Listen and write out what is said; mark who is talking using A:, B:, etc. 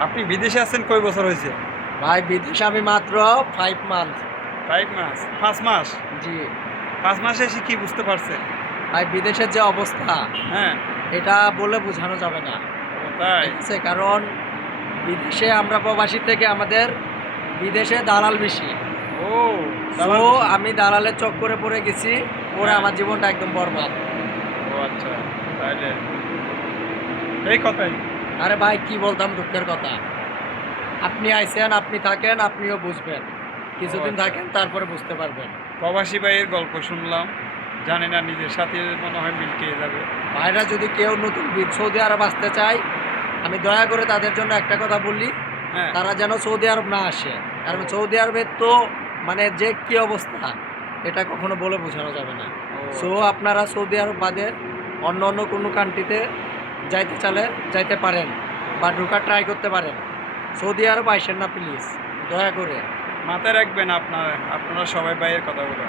A: আপনি বিদেশে আছেন কয় বছর হয়েছে?
B: ভাই বিদেশে আমি মাত্র ফাইভ মান্থ
A: ফাইভ মাস পাঁচ মাস?
B: জি।
A: পাঁচ মাসে এসে কি বুঝতে পারছেন?
B: ভাই বিদেশের যে অবস্থা
A: হ্যাঁ।
B: এটা বলে বোঝানো যাবে না।
A: তাই?
B: আছে কারণ বিদেশে আমরা প্রবাসী থেকে আমাদের বিদেশে দালাল বেশি।
A: ও
B: তো। আমি দালালের চক্করে পড়ে গেছি পরে
A: হ্যাঁ।
B: আমার জীবনটা একদম বরবাদ।
A: ও আচ্ছা। তাইলে এই কথাই।
B: আরে ভাই কি বলতাম দুঃখের কথা? আপনি আইসেন আপনি থাকেন আপনিও বুঝবেন। কিছুদিন
A: আচ্ছা।
B: থাকেন তারপরে বুঝতে পারবেন।
A: প্রবাসী ভাইয়ের গল্প শুনলাম। জানি না নিজের সাথে মনে হয় মিল খেয়ে যাবে।
B: ভাইরা যদি কেউ নতুন সৌদি আরব আসতে চায় আমি দয়া করে তাদের জন্য একটা কথা বলি।
A: হ্যাঁ।
B: তারা যেন সৌদি আরব না আসে। কারণ সৌদি আরবের তো মানে যে কি অবস্থা এটা কখনো বলে বোঝানো যাবে না। সো আপনারা সৌদি আরব বাদে অন্য অন্য কোনো কান্ট্রিতে যাইতে চালে যাইতে পারেন বা ঢোকার ট্রাই করতে পারেন। সৌদি আরব আইসেন না প্লিজ দয়া করে।
A: মাথায় রাখবেন আপনার, আপনারা সবাই বাইয়ের কথাগুলো।